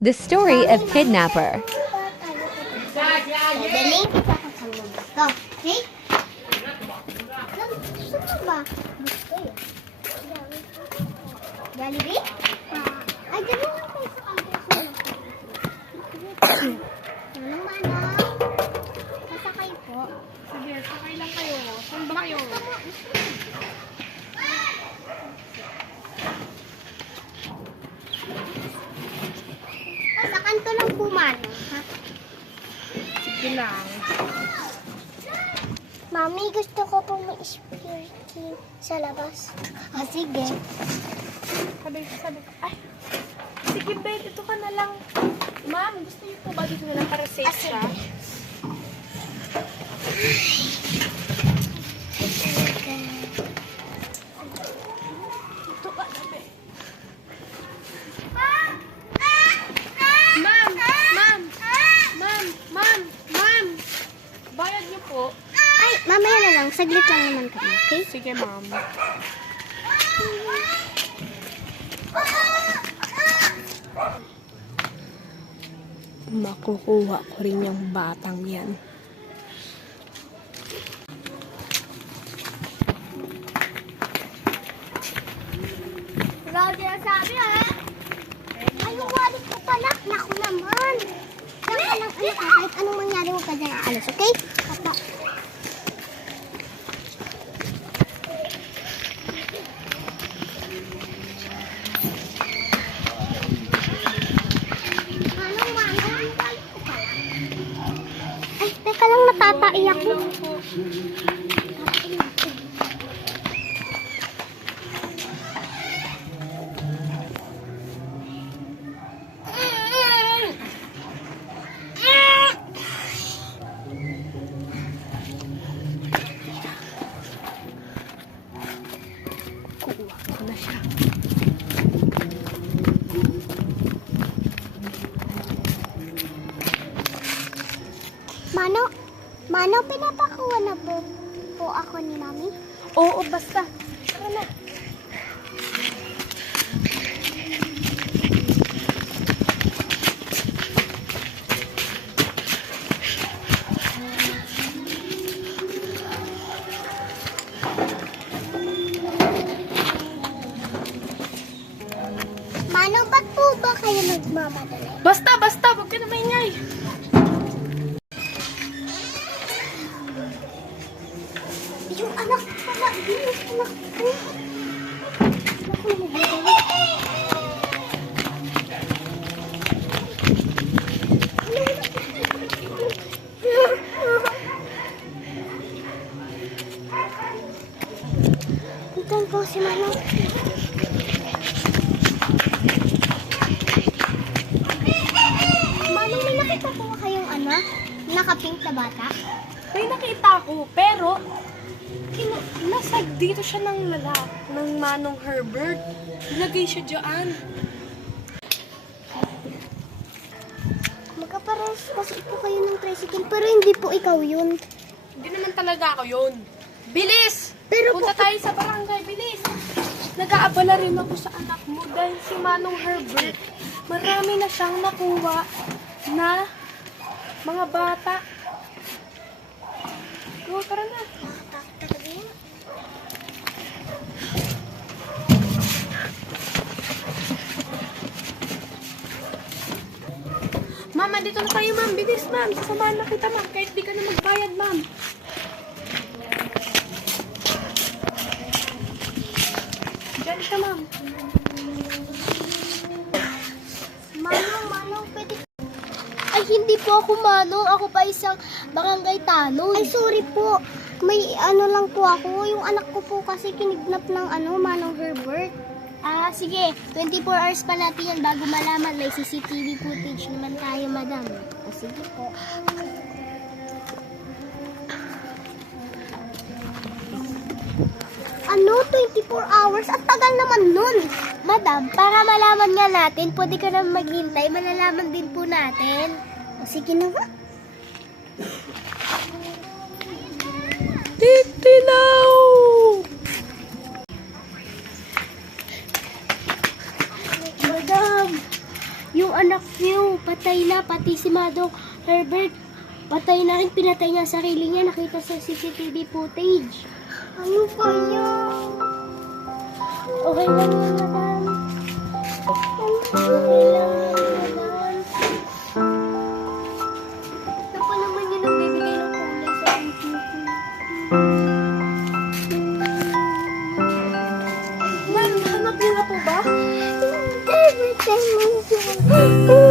The Story of Kidnapper. Dali, kita ko sa mundo. Go. Okay? Gusto mo ba? Gusto yun. Jollibee? Ay, dali lang po sa akin. Anong manang? Masakay po. Sige, sakay lang kayo. Saan ba kayo? Sa kanto lang po, manang. Ha? Sige lang. Mami, gusto ko po may spaghetti sa labas. Ah, sige. Sabi. Ay! Sige, babe. Ito ka na lang. Ma'am, gusto niyo po ba dito na lang para safe siya? Ito ka na, babe. Ma'am! Bayad niyo po. Ay, mamaya na lang. Saglit lang naman kami, okay? Sige, ma'am. Makukuha ko rin yung batang yan. Grabe ang sabi, ha? Ay, yung wallet ko pala. Naku naman. Diyan ka lang, anak, ha? Kahit anong mangyari, huwag ka dyan aalis, okay? Papa. Anong manong? Yung wallet ko pala. Ay, teka lang, natataiyak mo. Kukuha ko na siya. Mano, pinapakuha na po ako ni Mami? Oo, basta. Tara na. Mano, ba't po ba kayo nagmamadali? Basta. Huwag ka na maingay. Yung anak ko pala, yung anak ko. Naku, namadali. Ito po si Manong. Manong, may nakita po ba kayong nakapink na bata? May nakita ko, pero nasa dito siya ng Manong Herbert. Ilagay siya dyan. Magkapares kasi po kayo ng tricycle, pero hindi po ikaw yun. Hindi naman talaga ako yun. Bilis! Pero Punta tayo sa barangay, bilis! Nag-aabala rin ako sa anak mo dahil si Manong Herbert, marami na siyang nakuha na mga bata. Go, tara na. Mama, dito na tayo, ma'am. Bilis, ma'am. Sasamahan na kita, ma'am. Kahit di ka na magbayad, ma'am. Diyan siya, ma'am. Manong, pwede. Ay, hindi po ako Manong. Ako pa isang barangay tanong. Ay, sorry po. May lang po ako. Yung anak ko po kasi kinignap ng Manong Herbert. Ah, sige. 24 hours pa natin yan bago malaman. May CCTV footage naman tayo, madam. O, sige po. 24 hours? Ang tagal naman nun. Madam, para malaman nga natin, pwede ka na maghintay. Malalaman din po natin. O, sige na nga. Titilaw! Madam, yung anak niyo. Patay na, pati si Manong Herbert. Patay na rin, pinatay niya ang sarili niya. Nakita sa CCTV footage. Ano kaya? Okay lang yun, madam. Okay lang yun, madam. Ito pa naman yung nagbibigay ng kulay sa video ko. Ma'am, hanap niyo na po ba? Every time